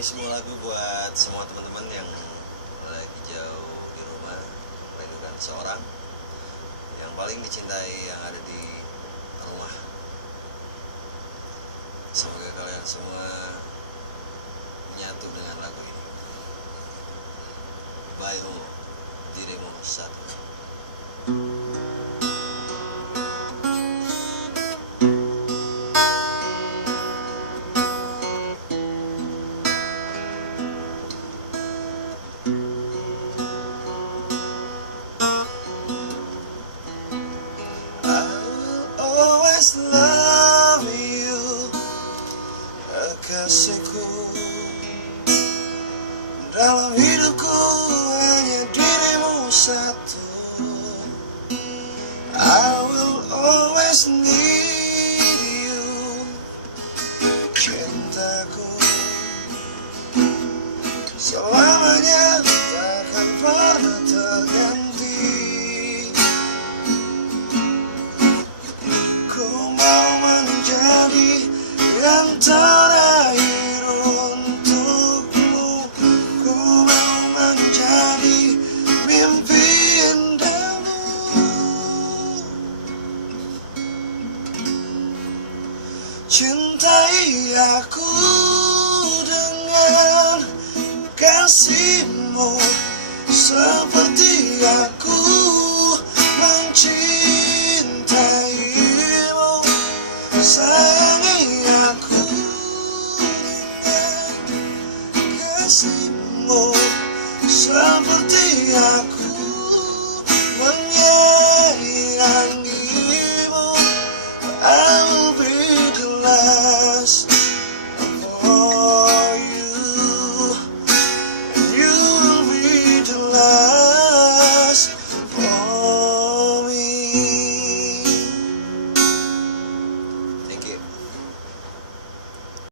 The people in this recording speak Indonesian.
Ini semua lagu buat semua teman-teman yang lagi jauh di rumah, merindukan seorang yang paling dicintai yang ada di rumah. Semoga kalian semua menyatu dengan lagu ini. Bayu, dirimu satu. Love you, kekasihku. Dalam hidupku hanya dirimu satu. I will always need you, cintaku. Selamanya takkan pernah terganti. Yang terakhir untukmu, ku mau menjadi mimpi indahmu. Cintai aku dengan kasihmu, seperti aku mencintaimu. Sayangi aku dengan kasihmu, seperti aku